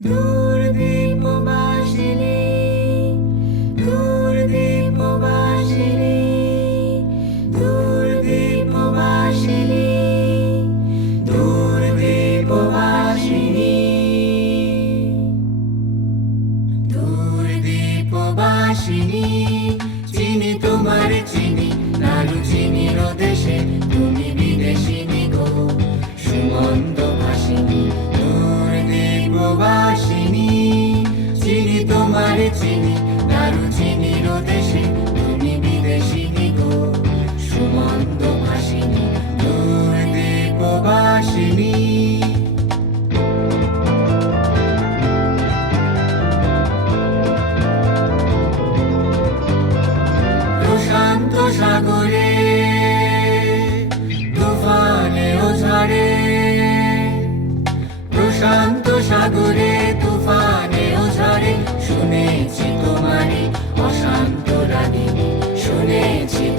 দুর্দীপ বাসিনী দুর্দীপ বাসিনী দুর্দীপ বাসিনী দুর্দীপ বাসিনী। দুর্দীপ বাসিনী। চিনি দারু চিনি রোদেশে, তুমি বিদেশিনী গো। সুমন্ত ভাসিনী, দূর দ্বীপবাসিনী প্রশান্ত সাগরে তুফানে ও ঝড়ে প্রশান্ত সাগরে unity.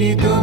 infinidade.